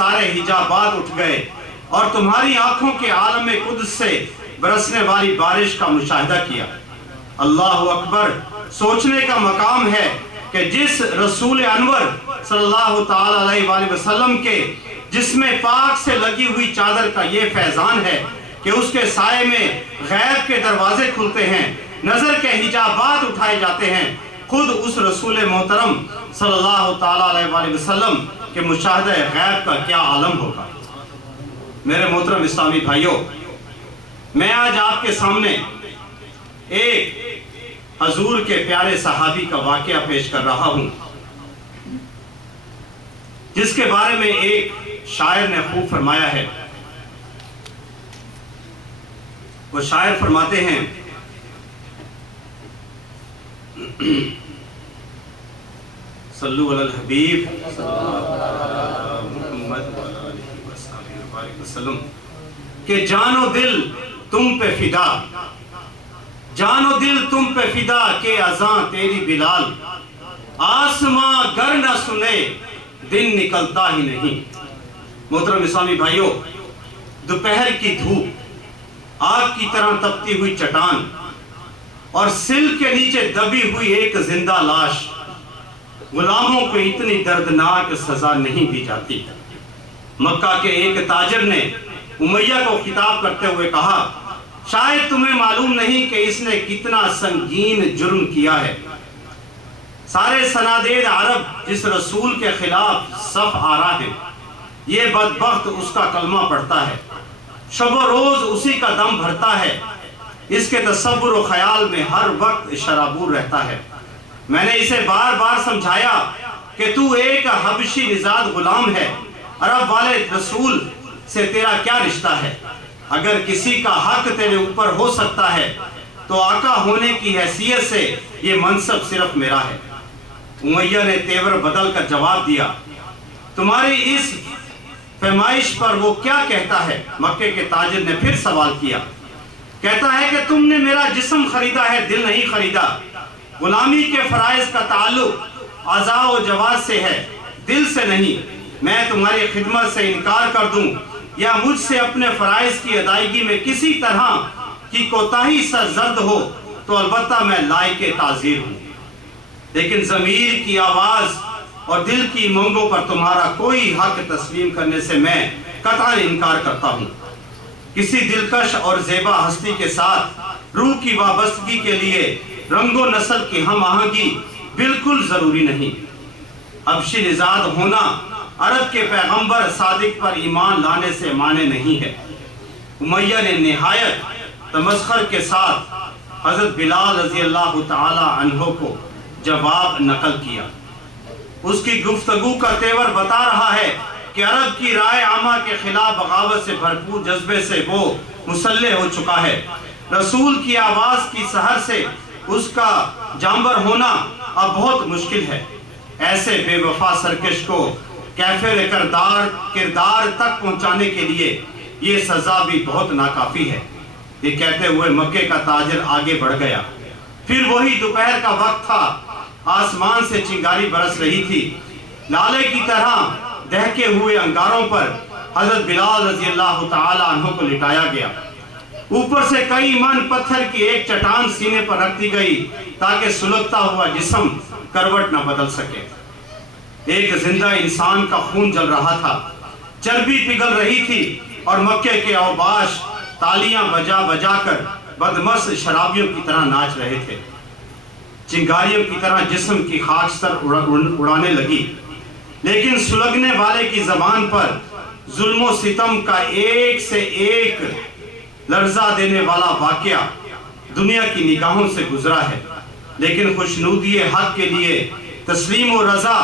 سارے حجابات اٹھ گئے اور تمہاری آنکھوں کے عالم قدس سے برسنے والی بارش کا مشاہدہ کیا۔ اللہ اکبر، سوچنے کا مقام ہے کہ جس رسول انور صلی اللہ تعالی علیہ وآلہ وسلم کے جسم پاک سے لگی ہوئی چادر کا یہ فیضان ہے کہ اس کے سائے میں غیب کے دروازے کھلتے ہیں، نظر کے حجابات اٹھائے جاتے ہیں، خود اس رسول محترم صلی اللہ تعالی علیہ وآلہ وسلم کے مشاہدہ غیب کا کیا عالم ہوگا۔ میرے محترم اسلامی بھائیوں، میں آج آپ کے سامنے ایک حضور کے پیارے صحابی کا واقعہ پیش کر رہا ہوں، جس کے بارے میں ایک شاعر نے خوب فرمایا ہے۔ وہ شاعر فرماتے ہیں، صلو علی الحبیب محمد وسلم، کہ جان و دل تم پہ فدا، جان و دل تم پہ فدا کہ اذان تیری بلال، آسماں گر نہ سنے دن نکلتا ہی نہیں۔ محترم اسلامی بھائیوں، دوپہر کی دھوپ، آگ کی طرح تپتی ہوئی چٹان اور سل کے نیچے دبی ہوئی ایک زندہ لاش، غلاموں کو اتنی دردناک سزا نہیں دی جاتی۔ مکہ کے ایک تاجر نے امیہ کو خطاب کرتے ہوئے کہا، شاید تمہیں معلوم نہیں کہ اس نے کتنا سنگین جرم کیا ہے۔ سارے سنادید عرب جس رسول کے خلاف صف آرا ہے، یہ بدبخت اس کا کلمہ پڑھتا ہے، شب و روز اسی کا دم بھرتا ہے، اس کے تصور و خیال میں ہر وقت شرابور رہتا ہے۔ میں نے اسے بار بار سمجھایا کہ تو ایک حبشی نژاد غلام ہے، عرب والے رسول سے تیرا کیا رشتہ ہے؟ اگر کسی کا حق تیرے اوپر ہو سکتا ہے تو آقا ہونے کی حیثیت سے یہ منصب صرف میرا ہے۔ امیہ نے تیور بدل کر جواب دیا، تمہاری اس فرمائش پر وہ کیا کہتا ہے؟ مکے کے تاجر نے پھر سوال کیا، کہتا ہے کہ تم نے میرا جسم خریدا ہے، دل نہیں خریدا۔ غلامی کے فرائض کا تعلق اعضاء و جواز سے ہے، دل سے نہیں۔ میں تمہاری خدمت سے انکار کر دوں یا مجھ سے اپنے فرائض کی ادائیگی میں کسی طرح کی کوتاہی سرزد ہو تو البتہ میں لائق تعزیر ہوں، لیکن ضمیر کی آواز اور دل کی منگوں پر تمہارا کوئی حق تسلیم کرنے سے میں قطعاً انکار کرتا ہوں۔ کسی دلکش اور زیبا ہستی کے ساتھ روح کی وابستگی کے لیے رنگ و نسل کی ہم آہنگی بالکل ضروری نہیں۔ حبشی نژاد ہونا عرب کے پیغمبر صادق پر ایمان لانے سے مانے نہیں ہے۔ امیہ نے نہایت تمسخر کے ساتھ حضرت بلال رضی اللہ تعالی عنہ کو جواب نقل کیا۔ اس کی گفتگو کا تیور بتا رہا ہے کہ عرب کی رائے عامہ کے خلاف بغاوت سے بھرپور جذبے سے وہ مسلح ہو چکا ہے۔ رسول کی آواز کی سحر سے اس کا جانبر ہونا اب بہت مشکل ہے۔ ایسے بے وفا سرکش کو کیفر کردار تک پہنچانے کے لیے یہ سزا بھی بہت ناکافی ہے۔ یہ کہتے ہوئے مکے کا تاجر آگے بڑھ گیا۔ پھر وہی دوپہر کا وقت تھا، آسمان سے چنگاری برس رہی تھی، لالے کی طرح دہکے ہوئے انگاروں پر حضرت بلال رضی اللہ تعالی عنہ کو لٹایا گیا۔ اوپر سے کئی من پتھر کی ایک چٹان سینے پر رکھ دی گئی تاکہ سلگتا ہوا جسم کروٹ نہ بدل سکے۔ ایک زندہ انسان کا خون جل رہا تھا، چربی پگھل رہی تھی اور مکے کے اوباش تالیاں بجا بجا کر بدمست شرابیوں کی طرح ناچ رہے تھے۔ چنگاریوں کی طرح جسم کی خاکستر اڑانے لگی، لیکن سلگنے والے کی زبان پر ظلم و ستم کا ایک سے ایک لرزہ دینے والا واقعہ دنیا کی نگاہوں سے گزرا ہے، لیکن خوشنودی حق کے لیے تسلیم و رضا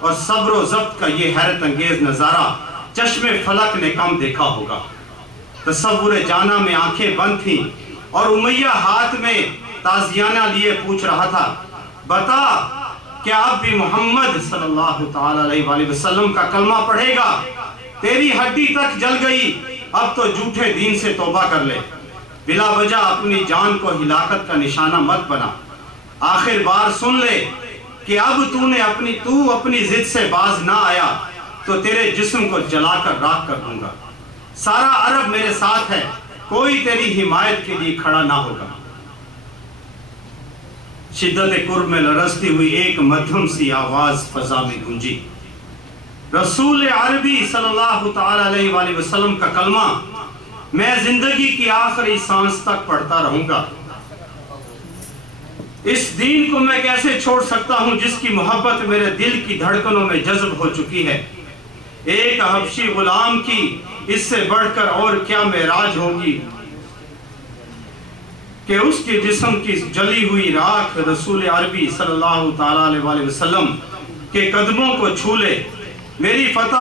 اور صبر و ضبط کا یہ حیرت انگیز نظارہ چشم فلک نے کم دیکھا ہوگا۔ تصور جانا میں آنکھیں بند تھیں اور امیہ ہاتھ میں تازیانہ لیے پوچھ رہا تھا، بتا کہ اب بھی محمد صلی اللہ تعالی علیہ وآلہ وسلم کا کلمہ پڑھے گا؟ تیری ہڈی تک جل گئی، اب تو جھوٹے دین سے توبہ کر لے، بلا وجہ اپنی جان کو ہلاکت کا نشانہ مت بنا۔ آخر بار سن لے کہ اب تو اپنی ضد سے باز نہ آیا تو تیرے جسم کو جلا کر راکھ کر دوں گا۔ سارا عرب میرے ساتھ ہے، کوئی تیری حمایت کے لیے کھڑا نہ ہوگا۔ شدت قرب میں لرزتی ہوئی ایک مدھم سی آواز فضا میں گونجی۔ رسول عربی صلی اللہ تعالی علیہ وآلہ وسلم کا کلمہ میں زندگی کی آخری سانس تک پڑھتا رہوں گا۔ اس دین کو میں کیسے چھوڑ سکتا ہوں جس کی محبت میرے دل کی دھڑکنوں میں جذب ہو چکی ہے۔ ایک حبشی غلام کی اس سے بڑھ کر اور کیا معراج ہوگی کہ اس کے جسم کی جلی ہوئی راکھ رسول عربی صلی اللہ تعالی علیہ وسلم کے قدموں کو چھو لے۔ میری فتح